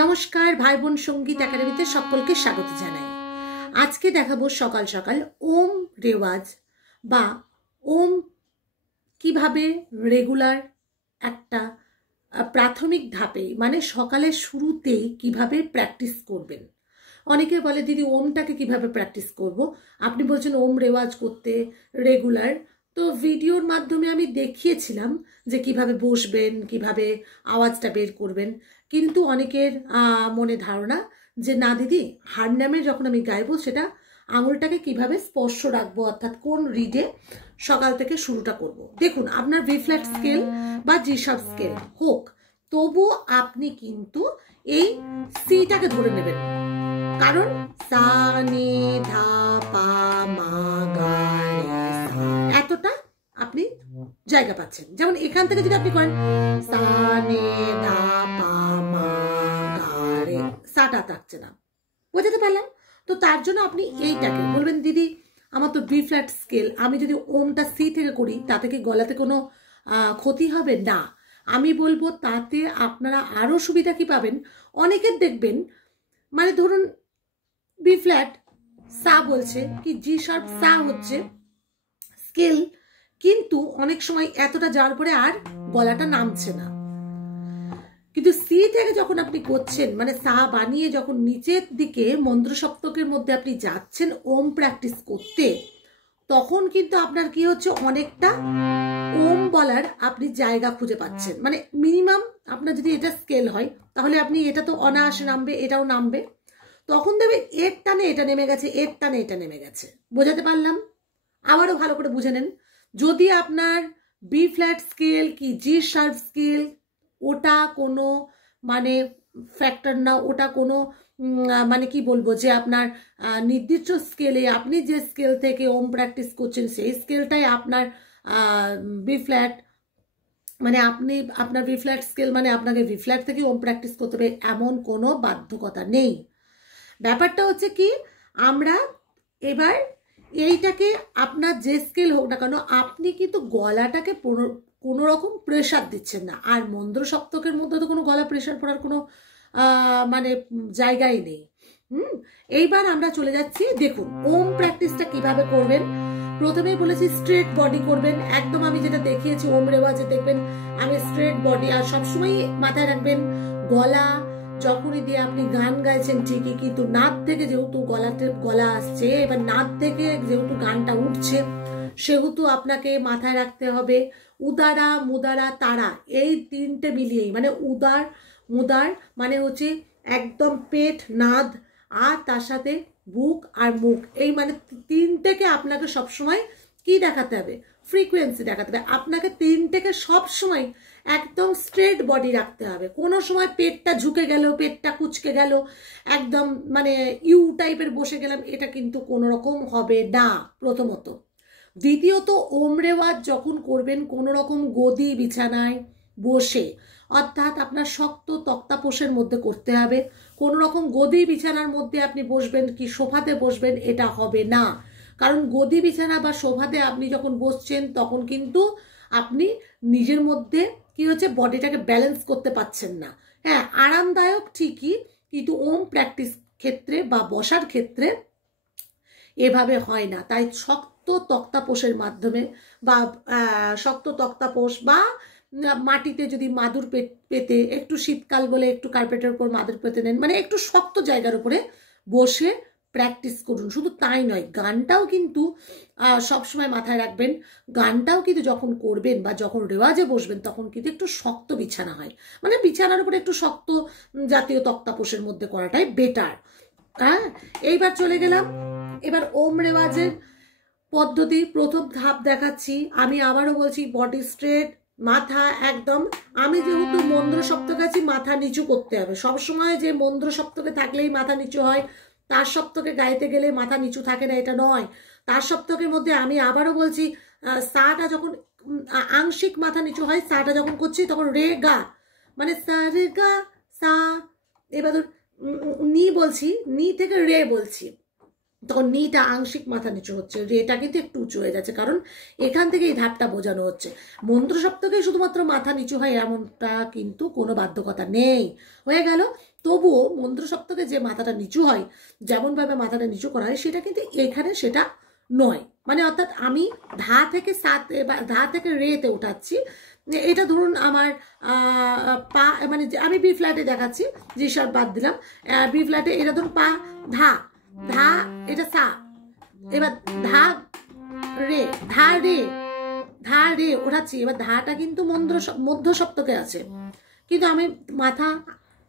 নমস্কার ভাই বোন সঙ্গীত একাডেমিতে সকলকে স্বাগত জানাই। আজকে দেখাবো সকাল সকাল ওম রেওয়াজ বা ওম কিভাবে রেগুলার একটা প্রাথমিক ধাপে মানে সকালের শুরুতেই কিভাবে প্র্যাকটিস করবেন। অনেকে বলে দিদি ওমটাকে কিভাবে প্র্যাকটিস করব, আপনি বলছেন ওম রেওয়াজ করতে রেগুলার। তো ভিডিওর মাধ্যমে আমি দেখিয়েছিলাম যে কিভাবে বসবেন, কিভাবে আওয়াজটা বের করবেন, কিন্তু অনেকের মনে ধারণা যে না দিদি হারনামে যখন আমি গাইবো সেটা আঙুলটাকে কিভাবে স্পর্শ রাখবো, অর্থাৎ কোন রিডে সকাল থেকে শুরুটা করব। দেখুন আপনার ভি ফ্ল্যাট স্কেল বা জি শার্প স্কেল হোক, তবু আপনি কিন্তু এই সিটাকে ধরে নেবেন, কারণ সা নি ধা পা মা গা রে সা এতটা আপনি জায়গা পাচ্ছেন। যেমন এখান থেকে যদি আপনি করেন সা নি ধা পা মা গা রে, সাটা থাকছে না, বোঝাতে পারলাম? তো তার জন্য আপনি এইটাকে বলবেন দিদি আমার তো বি ফ্ল্যাট স্কেল, আমি যদি ওমটা সি থেকে করি তাতে কি গলাতে কোনো ক্ষতি হবে না। আমি বলবো তাতে আপনারা আরো সুবিধা কি পাবেন। অনেকের দেখবেন মানে ধরুন বি ফ্ল্যাট সা বলছে কি জি শার্প সা হচ্ছে স্কেল, কিন্তু অনেক সময় এতটা যাওয়ার পরে আর গলাটা নামছে না। কিন্তু সি থেকে যখন আপনি করছেন মানে সা বানিয়ে যখন নিচের দিকে মন্ত্র সপ্তকের মধ্যে আপনি যাচ্ছেন ওম প্র্যাকটিস করতে, তখন কিন্তু আপনার কি হচ্ছে অনেকটা ওম বলার আপনি জায়গা খুঁজে পাচ্ছেন। মানে মিনিমাম আপনার যদি এটা স্কেল হয় তাহলে আপনি এটা তো অনায়াসে নামবে, এটাও নামবে, তখন দেখবেন এর টানে এটা নেমে গেছে, এর টানে এটা নেমে গেছে। বোঝাতে পারলাম? আবারও ভালো করে বুঝে নেন। যদি আপনার বি ফ্ল্যাট স্কেল কি জি শার্প স্কেল ওটা কোনো মানে ফ্যাক্টর না, ওটা কোনো মানে কি বলবো যে আপনার নির্দিষ্ট স্কেলে আপনি যে স্কেল থেকে ওম প্র্যাকটিস করছেন সেই স্কেলটাই আপনার বি ফ্ল্যাট, মানে আপনি আপনার বি ফ্ল্যাট স্কেল মানে আপনাকে বি ফ্ল্যাট থেকে ওম প্র্যাকটিস করতে হবে এমন কোনো বাধ্যকতা নেই। ব্যাপারটা হচ্ছে কি আমরা এবার এইটাকে আপনার যে স্কেল হোক না কেন আপনি কিন্তু গলাটাকে কোনো রকম প্রেশার দিচ্ছেন না। আর মন্দ্র সপ্তকের মধ্যে তো কোনো গলা প্রেশার পড়ার কোনো মানে জায়গাই নেই। এইবার আমরা চলে যাচ্ছি, দেখুন ওম প্র্যাকটিসটা কিভাবে করবেন। প্রথমেই বলেছি স্ট্রেট বডি করবেন, একদম আমি যেটা দেখিয়েছি ওম রেওয়াজে দেখবেন আমি স্ট্রেট বডি। আর সবসময় মাথায় রাখবেন গলা যখনই দিয়ে আপনি গান গাইছেন ঠিকই, কিন্তু নাদ থেকে যেহেতু গলা আসছে, এবার নাদ থেকে যেহেতু গানটা উঠছে সেহেতু আপনাকে মাথায় রাখতে হবে উদারা মুদারা তারা এই তিনটে মিলিয়েই, মানে উদার মুদার মানে হচ্ছে একদম পেট নাদ আর তার সাথে বুক আর মুখ, এই মানে তিনটেকে আপনাকে সবসময় কি দেখাতে হবে, ফ্রিকোয়েন্সি দেখাতে হবে। আপনাকে তিনটেকে সবসময় একদম স্ট্রেট বডি রাখতে হবে। কোনো সময় পেটটা ঝুঁকে গেল, পেটটা কুচকে গেল, একদম মানে ইউ টাইপের বসে গেলাম, এটা কিন্তু কোনো রকম হবে না প্রথমত। দ্বিতীয়ত ওম রেওয়াজ যখন করবেন কোনো রকম গদি বিছানায় বসে, অর্থাৎ আপনার শক্ত তক্তাপোষের মধ্যে করতে হবে। কোনো রকম গদি বিছানার মধ্যে আপনি বসবেন কি সোফাতে বসবেন এটা হবে না, কারণ গদি বিছানা বা সোফাতে আপনি যখন বসছেন তখন কিন্তু আপনি নিজের মধ্যে কি হচ্ছে বডিটাকে ব্যালেন্স করতে পারছেন না। হ্যাঁ আরামদায়ক ঠিকই, কিন্তু ওম প্র্যাকটিস ক্ষেত্রে বা বসার ক্ষেত্রে এভাবে হয় না। তাই শক্ত তক্তাপোষের মাধ্যমে বা শক্ত তক্তাপোষ বা মাটিতে যদি মাদুর পেতে, একটু শীতকাল বলে একটু কার্পেটের উপর মাদুর পেতে নেন, মানে একটু শক্ত জায়গার উপরে বসে প্র্যাকটিস করুন। শুধু তাই নয়, গানটাও কিন্তু সবসময় মাথায় রাখবেন, গানটাও কিন্তু যখন করবেন বা যখন রেওয়াজে বসবেন তখন কিন্তু একটু শক্ত বিছানা হয়, মানে বিছানার উপরে একটু শক্ত জাতীয় তক্তাপোষের মধ্যে করাটাই বেটার। হ্যাঁ এইবার চলে গেলাম, এবার ওম রেওয়াজের পদ্ধতি প্রথম ধাপ দেখাচ্ছি। আমি আবারও বলছি বডি স্ট্রেট, মাথা একদম, আমি যেহেতু মন্দ্র সপ্তকে আছি মাথা নিচু করতে হবে সবসময়, যে মন্দ্র সপ্তকে থাকলেই মাথা নিচু হয়, তার সপ্তকে গাইতে গেলে মাথা নিচু থাকে না এটা নয়। তার সপ্তকের মধ্যে আমি আবারও বলছি সাটা যখন আংশিক মাথা নিচু হয়, সাটা যখন করছি তখন রে গা মানে সা রে গা সা, এবার নি বলছি, নি থেকে রে বলছি তখন নিটা আংশিক মাথা নিচু হচ্ছে, রেটা কিন্তু একটু উঁচু হয়ে যাচ্ছে, কারণ এখান থেকে এই ধাপটা বোঝানো হচ্ছে। মন্ত্র সপ্তকেই শুধুমাত্র মাথা নিচু হয় এমনটা কিন্তু কোনো বাধ্যকতা নেই। হয়ে গেল। তবুও মন্ত্র সপ্তকে যে মাথাটা নিচু হয়, যেমনভাবে মাথাটা নিচু করা হয়, সেটা কিন্তু এখানে সেটা নয়। মানে অর্থাৎ আমি ধা থেকে সাতে বা ধা থেকে রেতে উঠাচ্ছি। এটা ধরুন আমার পা, মানে আমি বি ফ্ল্যাটে দেখাচ্ছি, জি শার্প বাদ দিলাম, বি ফ্ল্যাটে এটা ধরুন পা ধা, ধা এটা সা, এবার ধা রে, ধা রে, ধা রে ওঠাচ্ছি। এবার ধাটা কিন্তু মধ্য সপ্তকে আছে, কিন্তু আমি মাথা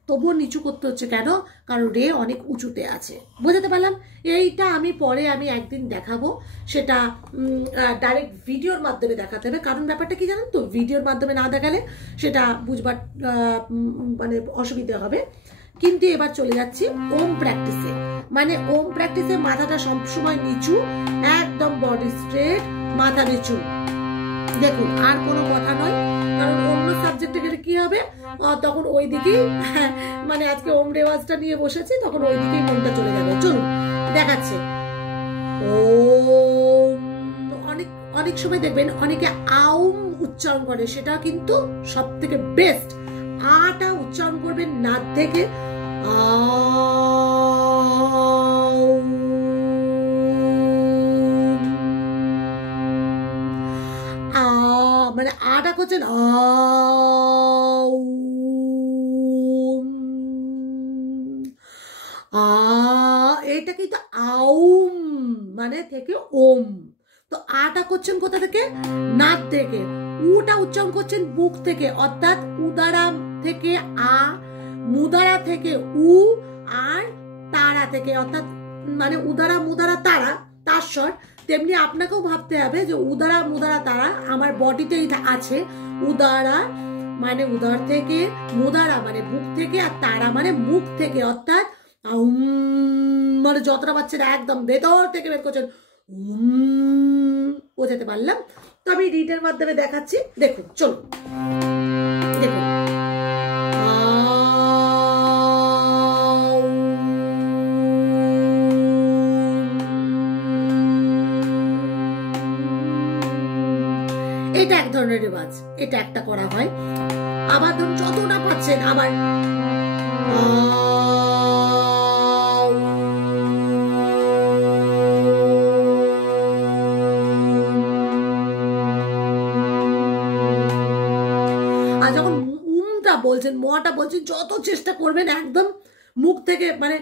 তবুও নিচু করতে হচ্ছে কেন? কারণ রে অনেক উঁচুতে আছে। বোঝাতে পারলাম? এইটা আমি পরে আমি একদিন দেখাবো, সেটা ডাইরেক্ট ভিডিওর মাধ্যমে দেখাতে হবে। কারণ ব্যাপারটা কি জানেন তো, ভিডিওর মাধ্যমে না দেখালে সেটা বুঝবার মানে অসুবিধা হবে। কিন্তু এবার চলে যাচ্ছি ওম প্র্যাকটিসে। মানে ওম প্র্যাকটিসে মাথাটা সবসময় নিচু, একদম বডি স্ট্রেট, মাথা নিচু। দেখুন আর কোনো কথা নয়, কারণ অন্য সাবজেক্টে গেলে কি হবে, তখন ওই দিকেই মানে আজকে ওম রেওয়াজটা নিয়ে বসেছি, তখন ওই দিকেই মনটা চলে যাবে। চলুন দেখাচ্ছে। ওম, অনেক সময় দেখবেন অনেকে আউম উচ্চারণ করে, সেটা কিন্তু সব থেকে বেস্ট। আটা উচ্চারণ করবেন নাক থেকে, মানে আটা করছেন এটা কিন্তু আউম মানে থেকে ওম। তো আটা করছেন কোথা থেকে? নাক থেকে। উটা উচ্চারণ করছেন বুক থেকে, অর্থাৎ উদারা থেকে আ, মুদারা থেকে উ, আর তারা থেকে, অর্থাৎ মানে উদারা মুদারা তারা, তার স্বর। তেমনি আপনাকেও ভাবতে হবে যে উদারা মুদারা তারা আমার বডিতেই আছে। উদারা মানে উদার থেকে, মুদারা মানে বুক থেকে, আর তারা মানে মুখ থেকে, অর্থাৎ মানে যতটা পাচ্ছেন একদম ভেতর থেকে বের করছেন। বোঝাতে পারলাম? তো আমি রিডের মাধ্যমে দেখাচ্ছি, দেখুন। চলুন দেখুন। এটা এক ধরনের রেওয়াজ, এটা একটা করা হয়। আবার ধরুন যতটা পাচ্ছেন আবার বলছেন, মটা বলছেন, যত চেষ্টা করবেন একদম মুখ থেকে মানে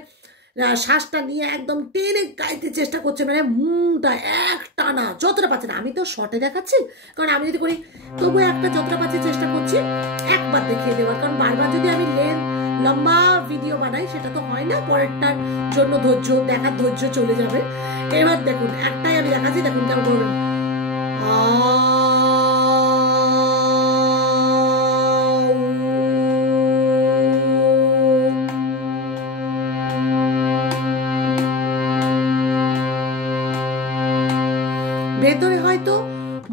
শ্বাসটা নিয়ে একদম টেনে গাইতে চেষ্টা করছেন, মানে মুখটা এক টানা যতটা পাচ্ছেন। আমি তো শর্টে দেখাচ্ছি, কারণ আমি যদি করি তবু একটা যতটা পাচ্ছি চেষ্টা করছি একবার দেখিয়ে দেওয়ার, কারণ বারবার যদি আমি লম্বা ভিডিও বানাই সেটা তো হয় না, পরেরটার জন্য ধৈর্য দেখার ধৈর্য চলে যাবে। এবার দেখুন একটাই আমি দেখাচ্ছি, দেখুন কেমন করবেন। ভেতরে হয়তো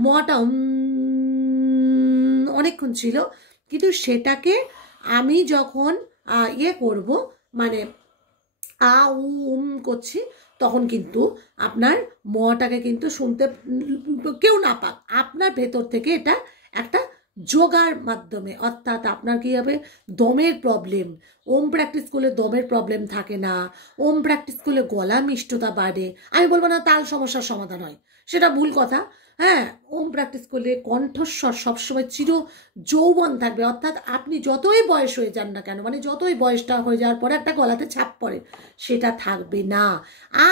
মটা অনেকক্ষণ ছিল, কিন্তু সেটাকে আমি যখন ইয়ে করব, মানে করছি, তখন কিন্তু আপনার মটাকে কিন্তু শুনতে কেউ না পাক, আপনার ভেতর থেকে এটা একটা যোগার মাধ্যমে, অর্থাৎ আপনার কি হবে, দমের প্রবলেম, ওম প্র্যাকটিস করলে দমের প্রবলেম থাকে না, ওম প্র্যাকটিস করলে গলা মিষ্টতা বাড়ে। আমি বলবো না তাল সমস্যার সমাধান হয়, সেটা ভুল কথা। হ্যাঁ, ওম প্র্যাকটিস করলে কণ্ঠস্বর সবসময় চির যৌবন থাকবে, অর্থাৎ আপনি যতই বয়স হয়ে যান না কেন, মানে যতই বয়সটা হয়ে যাওয়ার পরে একটা গলাতে ছাপ পড়ে, সেটা থাকবে না।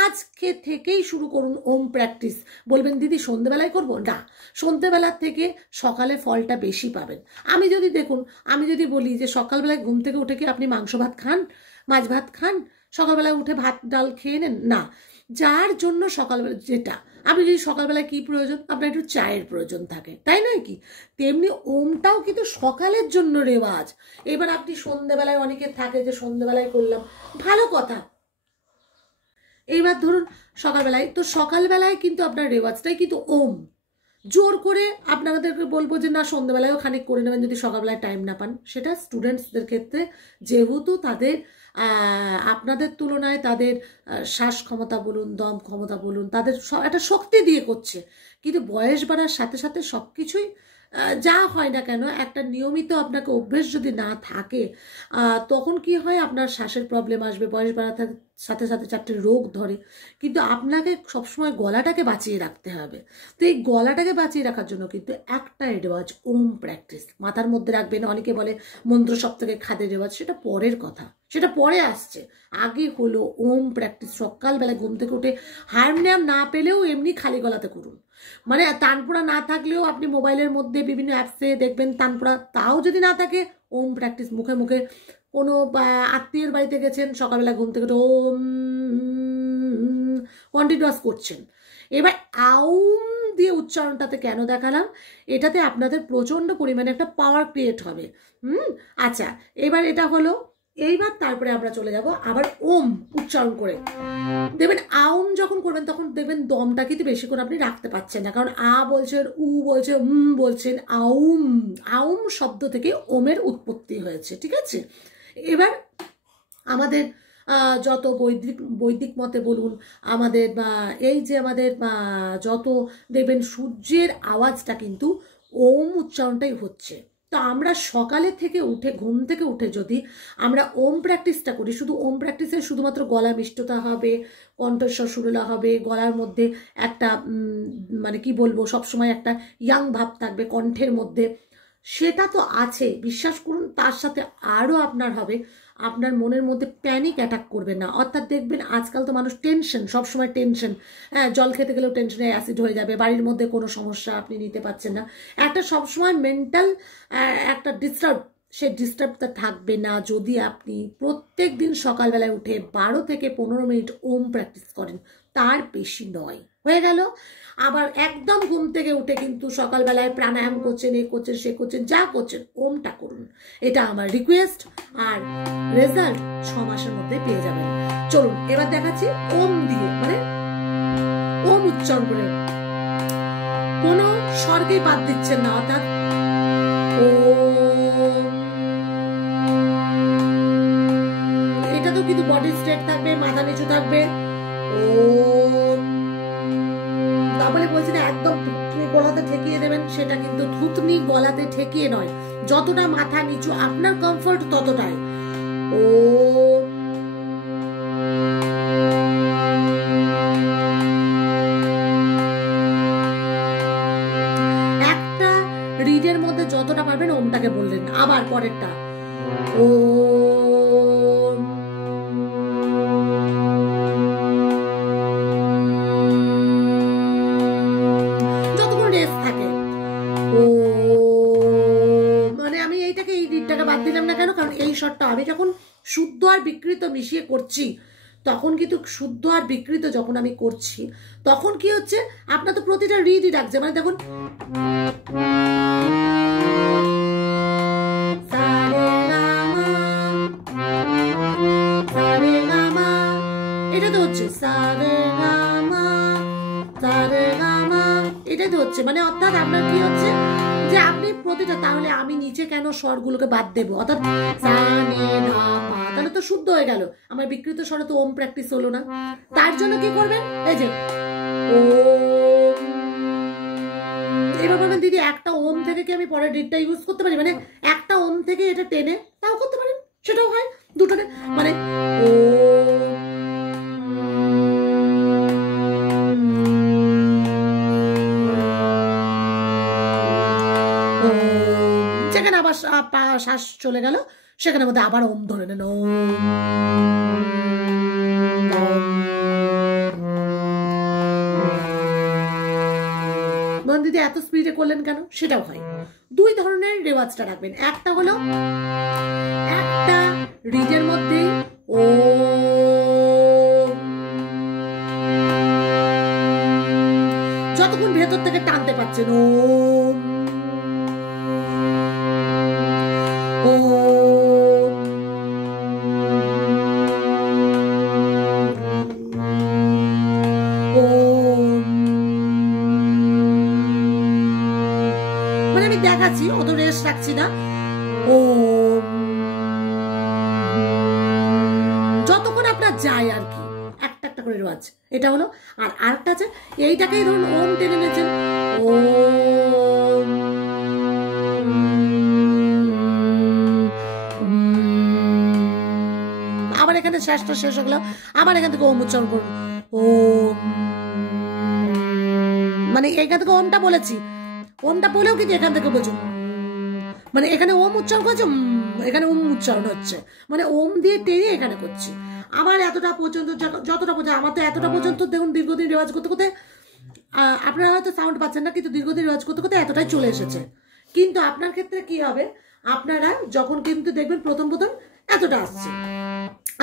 আজকে থেকেই শুরু করুন ওম প্র্যাকটিস। বলবেন দিদি সন্ধ্যেবেলায় করবো না, সন্ধ্যেবেলার থেকে সকালে ফলটা বেশি পাবেন। আমি যদি দেখুন, আমি যদি বলি যে সকালবেলায় ঘুম থেকে উঠে কি আপনি মাংস ভাত খান, মাছ ভাত খান, সকালবেলায় উঠে ভাত ডাল খেয়ে নেন না, যার জন্য সকালবেলা যেটা, আপনি যদি সকালবেলায় কি প্রয়োজন, আপনার একটু চায়ের প্রয়োজন থাকে, তাই নয় কি? তেমনি ওমটাও কিন্তু সকালের জন্য রেওয়াজ। এবার আপনি সন্ধ্যেবেলায়, অনেকে থাকে যে সন্ধ্যেবেলায় করলাম, ভালো কথা। এইবার ধরুন সকালবেলায়, তো সকালবেলায় কিন্তু আপনার রেওয়াজটাই কিন্তু ওম। জোর করে আপনাদেরকে বলবো যে না সন্ধ্যেবেলায়ও খানিক করে নেবেন যদি সকালবেলায় টাইম না পান, সেটা স্টুডেন্টসদের ক্ষেত্রে, যেহেতু তাদের আপনাদের তুলনায় তাদের শ্বাস ক্ষমতা বলুন, দম ক্ষমতা বলুন, তাদের একটা শক্তি দিয়ে করছে, কিন্তু বয়স বাড়ার সাথে সাথে সব কিছুই যা হয় না কেন একটা নিয়মিত আপনাকে অভ্যেস যদি না থাকে তখন কি হয়, আপনার শ্বাসের প্রবলেম আসবে, বয়স বাড়াতে সাথে সাথে 4টে রোগ ধরে। কিন্তু আপনাকে সবসময় গলাটাকে বাঁচিয়ে রাখতে হবে। তো এই গলাটাকে বাঁচিয়ে রাখার জন্য কিন্তু একটাই রেওয়াজ, ওম প্র্যাকটিস। মাথার মধ্যে রাখবেন। অনেকে বলে মন্ত্র সপ্তকে খাদের রেওয়াজ, সেটা পরের কথা, সেটা পরে আসছে। আগে হলো ওম প্র্যাকটিস। সকালবেলা ঘুম থেকে উঠে হারমোনিয়াম না পেলেও এমনি খালি গলাতে করুন। মানে তানপুরা না থাকলেও আপনি মোবাইলের মধ্যে বিভিন্ন অ্যাপসে দেখবেন তানপুরা, তাও যদি না থাকে ওম প্র্যাকটিস মুখে মুখে। কোনো আত্মীয়ের বাড়িতে গেছেন, সকালবেলা ঘুম থেকে ওম কন্টিনিউয়াস করছেন। এবার আউম দিয়ে উচ্চারণটাতে কেন দেখালাম, এটাতে আপনাদের প্রচণ্ড পরিমাণে একটা পাওয়ার ক্রিয়েট হবে। আচ্ছা, এবার এটা হলো। এইবার তারপরে আমরা চলে যাব আবার ওম উচ্চারণ করে। দেখবেন আউম যখন করবেন তখন দেখবেন দমটা কিন্তু বেশি করে আপনি রাখতে পারছেন না, কারণ আ বলছেন, উ বলছেন, বলছেন। আউম, আউম শব্দ থেকে ওমের উৎপত্তি হয়েছে, ঠিক আছে। এবার আমাদের যত বৈদিক মতে বলুন, আমাদের এই যে আমাদের যত দেখবেন সূর্যের আওয়াজটা কিন্তু ওম উচ্চারণটাই হচ্ছে। তো আমরা সকালে থেকে উঠে, ঘুম থেকে উঠে যদি আমরা ওম প্র্যাকটিসটা করি, শুধু ওম প্র্যাকটিসে শুধুমাত্র গলা মিষ্টতা হবে, কণ্ঠস্বর সুরেলা হবে, গলার মধ্যে একটা মানে কি বলবো, সবসময় একটা ইয়াং ভাব থাকবে কণ্ঠের মধ্যে, সেটা তো আছে, বিশ্বাস করুন। তার সাথে আরও আপনার হবে, আপনার মনের মধ্যে প্যানিক অ্যাটাক করবে না। অর্থাৎ দেখবেন আজকাল তো মানুষ টেনশন, সবসময় টেনশন, হ্যাঁ, জল খেতে গেলেও টেনশনে অ্যাসিড হয়ে যাবে, বাড়ির মধ্যে কোনো সমস্যা আপনি নিতে পারছেন না, একটা সবসময় মেন্টাল একটা ডিস্টার্ব, সে ডিস্টার্বটা থাকবে না যদি আপনি প্রত্যেক দিন সকালবেলায় উঠে 12 থেকে 15 মিনিট ওম প্র্যাকটিস করেন, তার বেশি নয়। হয়ে গেল। আবার একদম ঘুম থেকে উঠে কিন্তু সকালবেলায় প্রাণায়াম করছেন, এ করছেন, সে করছেন, যা করছেন ওমটা করুন, এটা আমার রিকোয়েস্ট। আর রেজাল্ট 6 মাসের মধ্যে পেয়ে যাবেন। চলুন এবার দেখাচ্ছি ওম দিয়ে, মানে ওম উচ্চারণ করে কোনো স্বরকেই বাদ দিচ্ছেন না, অর্থাৎ এটা তো কিন্তু বডি স্ট্রেট থাকবে, মাথা নিচু থাকবে। তাহলে বলছি না একদম থুতনি গলাতে ঠেকিয়ে দেবেন, সেটা কিন্তু থুতনি গলাতে ঠেকিয়ে নয়, যতটা মাথা নিচু আপনার কমফর্ট ততটাই। একটা রিডের মধ্যে যতটা পারবেন ওমটাকে বললেন। আবার পরেরটা ও, আমি যখন শুদ্ধ আর বিকৃত মিশিয়ে করছি, তখন কিন্তু শুদ্ধ আর বিকৃত যখন আমি করছি তখন কি হচ্ছে, আপনার তো প্রতিটা রিডই ডাকছে, মানে দেখুন এটা তো হচ্ছে এটাই তো হচ্ছে, মানে অর্থাৎ আপনার কি হচ্ছে যে আপনি প্রতিটা, তাহলে আমি নিচে কেন স্বরগুলোকে বাদ দেবো, অর্থাৎ তাহলে তো শুদ্ধ হয়ে গেল, আমার বিকৃত স্বরে তো ওম প্র্যাকটিস হলো না। তার জন্য কি করবেন, এই যে ওম, এবার বলবেন দিদি একটা ওম থেকে কি আমি পরের রিডটা ইউজ করতে পারি, মানে একটা ওম থেকে এটা টেনে তাও করতে পারেন, সেটাও হয়, দুটোতে, মানে ও যেখানে আবার শ্বাস চলে গেল সেখানে মধ্যে আবার ওম ধরে নেন, ওম। দিদি এত স্পিডে করলেন কেন, সেটাও হয়। দুই ধরনের রেওয়াজটা রাখবেন, একটা হলো একটা রিডের মধ্যে ও, যতক্ষণ ভেতর থেকে টানতে পারছেন ওম, মানে আমি দেখাচ্ছি, অত রেস্ট রাখছি না, ওম, যতক্ষণ আপনার যায় আর কি, একটা একটা করে রেওয়াজ, এটা হলো। আর আরেকটা আছে, এইটাকেই ধরুন ওম টেনে নিয়েছেন, ওম এখানে শ্বাসটা শেষ হয়ে গেল, আবার এখান থেকে ওম উচ্চারণ করুন, ওম, মানে এখান থেকে ওমটা বলেছি, ওমটা বলেও কিন্তু এখান থেকে বলছো, মানে এখানে ওম উচ্চারণ করছে, এখানে ওম উচ্চারণ হচ্ছে, মানে ওম দিয়ে টেনে এখানে করছি। আবার এতটা পর্যন্ত, যতটা পর্যন্ত, আমার তো এতটা পর্যন্ত দেখুন দীর্ঘদিন রেওয়াজ করতে করতে, আপনারা হয়তো সাউন্ড পাচ্ছেন না, কিন্তু দীর্ঘদিন রেওয়াজ করতে করতে এতটাই চলে এসেছে। কিন্তু আপনার ক্ষেত্রে কি হবে, আপনারা যখন কিন্তু দেখবেন প্রথম প্রথম এতটা আসছে,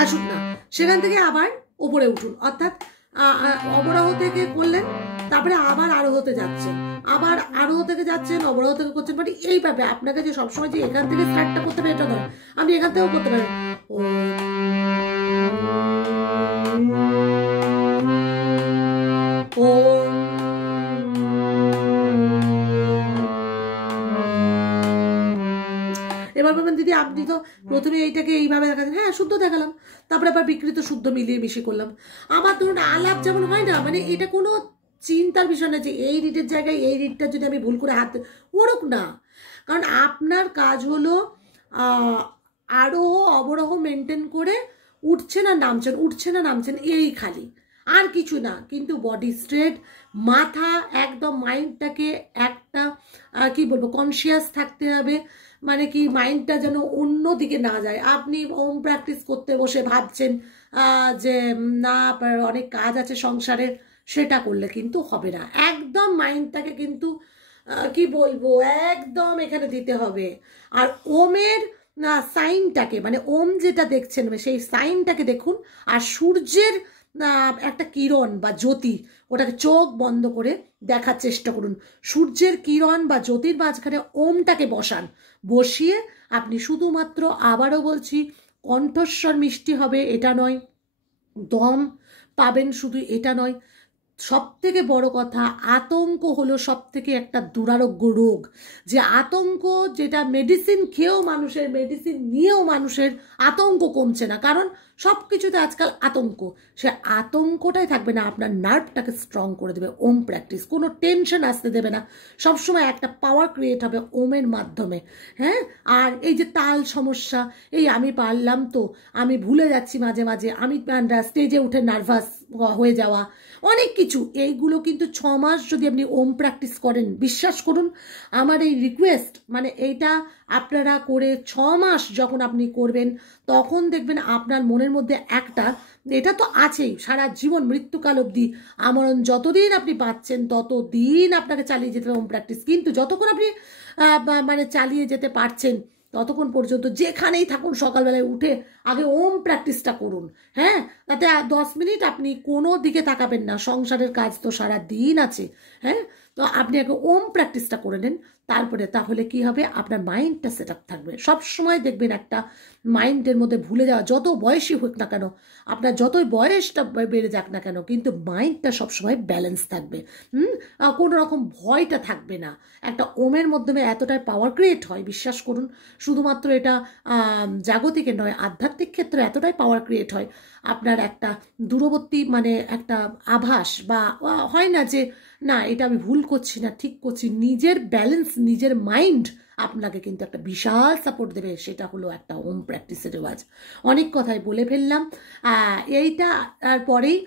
আসুক না, সেখান থেকে আবার ওপরে উঠুন, অর্থাৎ অবরাহ থেকে করলেন, তারপরে আবার আরোহ হতে যাচ্ছেন, আবার আরোহ থেকে যাচ্ছেন, অবরাহ থেকে করছেন, মানে এইভাবে আপনাকে যে সবসময় যে এখান থেকে স্টার্টটা করতে হবে এটা নয়, আমি এখান থেকেও করতে পারি, ও এবার বলবেন দিদি আপনি তো প্রথমে এইটাকে এইভাবে দেখাচ্ছেন, হ্যাঁ শুদ্ধ দেখালাম, তারপরে আবার বিকৃত শুদ্ধ মিলিয়ে মিশিয়ে করলাম। আমার ধরুন আলাপ যেমন হয় না, মানে এটা কোনো চিন্তার বিষয় না যে এই রিডের জায়গায় এই রিডটা যদি আমি ভুল করে হাত ওরক না, কারণ আপনার কাজ হলো আরোহ অবরোহ মেনটেন করে উঠছে না নামছেন, উঠছে না নামছেন, এই খালি, আর কিছু না। কিন্তু বডি স্ট্রেট, মাথা একদম, মাইন্ডটাকে একটা কি বলবো কনসিয়াস থাকতে হবে, মানে কি মাইন্ডটা যেন অন্য দিকে না যায়। আপনি ওম প্র্যাকটিস করতে বসে ভাবছেন যে না অনেক কাজ আছে সংসারে, সেটা করলে কিন্তু হবে না। একদম মাইন্ডটাকে কিন্তু কি বলবো একদম এখানে দিতে হবে। আর ওমের সাইনটাকে, মানে ওম যেটা দেখছেন সেই সাইনটাকে দেখুন, আর সূর্যের একটা কিরণ বা জ্যোতি, ওটাকে চোখ বন্ধ করে দেখার চেষ্টা করুন। সূর্যের কিরণ বা জ্যোতির মাঝখানে ওমটাকে বসান, বসিয়ে আপনি শুধুমাত্র, আবারও বলছি, কণ্ঠস্বর মিষ্টি হবে এটা নয়, দম পাবেন শুধু এটা নয়, সব থেকে বড় কথা আতঙ্ক হলো সব থেকে একটা দুরারোগ্য রোগ, যে আতঙ্ক, যেটা মেডিসিন খেয়েও মানুষের, মেডিসিন নিয়েও মানুষের আতঙ্ক কমছে না, কারণ সব কিছুতে আজকাল আতঙ্ক, সে আতঙ্কটাই থাকবে না। আপনার নার্ভটাকে স্ট্রং করে দেবে ওম প্র্যাকটিস, কোনো টেনশন আসতে দেবে না, সবসময় একটা পাওয়ার ক্রিয়েট হবে ওমের মাধ্যমে। হ্যাঁ, আর এই যে তাল সমস্যা, এই আমি পারলাম তো, আমি ভুলে যাচ্ছি মাঝে মাঝে, আমি স্টেজে উঠে নার্ভাস হয়ে যাওয়া, অনেক কিছু, এইগুলো কিন্তু 6 মাস যদি আপনি ওম প্র্যাকটিস করেন, বিশ্বাস করুন আমার এই রিকোয়েস্ট, মানে এইটা আপনারা করে 6 মাস যখন আপনি করবেন, তখন দেখবেন আপনার মনের মধ্যে একটা, এটা তো আছেই সারা জীবন মৃত্যুকাল অবধি, আমরণ যতদিন আপনি পাচ্ছেন ততদিন আপনাকে চালিয়ে যেতে হবে ওম প্র্যাকটিস। কিন্তু যতক্ষণ আপনি মানে চালিয়ে যেতে পারছেন ততক্ষণ পর্যন্ত যেখানেই থাকুন সকালবেলায় উঠে আগে ওম প্র্যাকটিসটা করুন। হ্যাঁ, তাতে 10 মিনিট আপনি কোনো দিকে তাকাবেন না, সংসারের কাজ তো সারা দিন আছে। হ্যাঁ, তো আপনি আগে ওম প্র্যাকটিসটা করে নেন, তারপরে তাহলে কি হবে, আপনার মাইন্ডটা সেট আপ থাকবে। সবসময় দেখবেন একটা মাইন্ডের মধ্যে ভুলে যাওয়া, যত বয়সই হোক না কেন, আপনার যতই বয়সটা বেড়ে যাক না কেন, কিন্তু মাইন্ডটা সবসময় ব্যালেন্স থাকবে। কোনো রকম ভয়টা থাকবে না। একটা ওমের মাধ্যমে এতটাই পাওয়ার ক্রিয়েট হয়, বিশ্বাস করুন, শুধুমাত্র এটা জাগতিকে নয়, আধ্যাত্মিক ক্ষেত্রে এতটাই পাওয়ার ক্রিয়েট হয়, আপনার একটা দূরবর্তী, মানে একটা আভাস বা হয় না যে না এটা আমি ভুল করছি না ঠিক করছি, নিজের ব্যালেন্স, নিজের মাইন্ড আপনাকে কিন্তু একটা বিশাল সাপোর্ট দেবে। সেটা হলো একটা ওম প্র্যাকটিসের রেওয়াজ। অনেক কথাই বলে ফেললাম, এইটা আর পরেই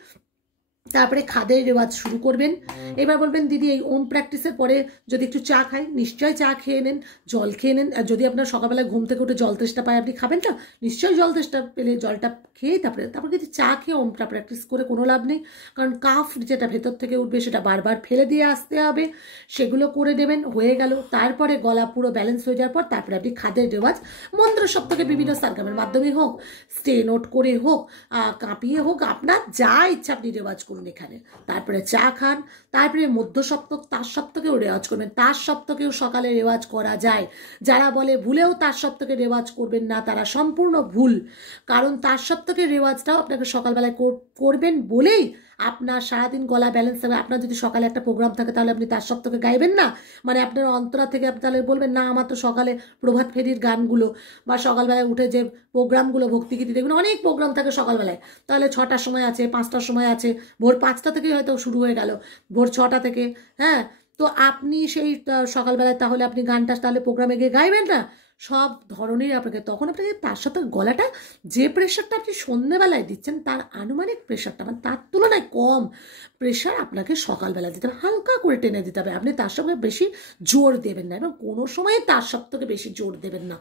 তারপরে খাদের রেওয়াজ শুরু করবেন। এবার বলবেন দিদি এই ওম প্র্যাকটিসের পরে যদি একটু চা খাই, নিশ্চয়ই চা খেয়ে নেন, জল খেয়ে নেন। আর যদি আপনার সকালবেলায় ঘুম থেকে উঠে জল তেষ্টা পায়, আপনি খাবেন না, নিশ্চয়ই জল তেষ্টা পেলে জলটা খেয়ে তারপরে কিন্তু চা খেয়ে ওমটা প্র্যাকটিস করে কোনো লাভ নেই, কারণ কাফ যেটা ভেতর থেকে উঠবে সেটা বারবার ফেলে দিয়ে আসতে হবে, সেগুলো করে দেবেন। হয়ে গেল, তারপরে গলা পুরো ব্যালেন্স হয়ে যাওয়ার পর তারপরে আপনি খাদের রেওয়াজ মন্ত্র সপ্তাহে বিভিন্ন সারগামের মাধ্যমে হোক, স্টে নোট করে হোক, কাঁপিয়ে হোক, আপনার যা ইচ্ছা আপনি রেওয়াজ করুন এখানে। তারপরে চা খান, তারপরে মধ্য সপ্তক, তার সপ্তকেও রেওয়াজ করবেন। তার সপ্তকেও সকালে রেওয়াজ করা যায়। যারা বলে ভুলেও তার সপ্তকে রেওয়াজ করবেন না, তারা সম্পূর্ণ ভুল, কারণ তার সপ্তকের রেওয়াজটাও আপনাকে সকালবেলায় করবেন বলেই আপনার সারাদিন গলা ব্যালেন্স হবে। আপনার যদি সকালে একটা প্রোগ্রাম থাকে তাহলে আপনি তার সপ্তকে গাইবেন না, মানে আপনার অন্তরা থেকে আপনি তাহলে বলবেন না আমার তো সকালে প্রভাত ফেরির গানগুলো বা সকালবেলায় উঠে যে প্রোগ্রামগুলো ভক্তিগীতি দেখবেন, অনেক প্রোগ্রাম থাকে সকালবেলায়, তাহলে 6টার সময় আছে, 5টার সময় আছে, ভোর 5টা থেকেই হয়তো শুরু হয়ে গেল, ভোর 6টা থেকে। হ্যাঁ, তো আপনি সেই সকালবেলায় তাহলে আপনি গানটা তাহলে প্রোগ্রামে গিয়ে গাইবেন না, সব ধরনের আপনাকে, তখন আপনাকে তার সাথে গলাটা যে প্রেশারটা আপনি সন্ধ্যেবেলায় দিচ্ছেন তার আনুমানিক প্রেশারটা মানে তার তুলনায় কম প্রেশার আপনাকে সকালবেলা দিতে হবে, হালকা করে টেনে দিতে হবে। আপনি তার সঙ্গে বেশি জোর দেবেন না এবং কোনো সময় তার সব থেকে বেশি জোর দেবেন না।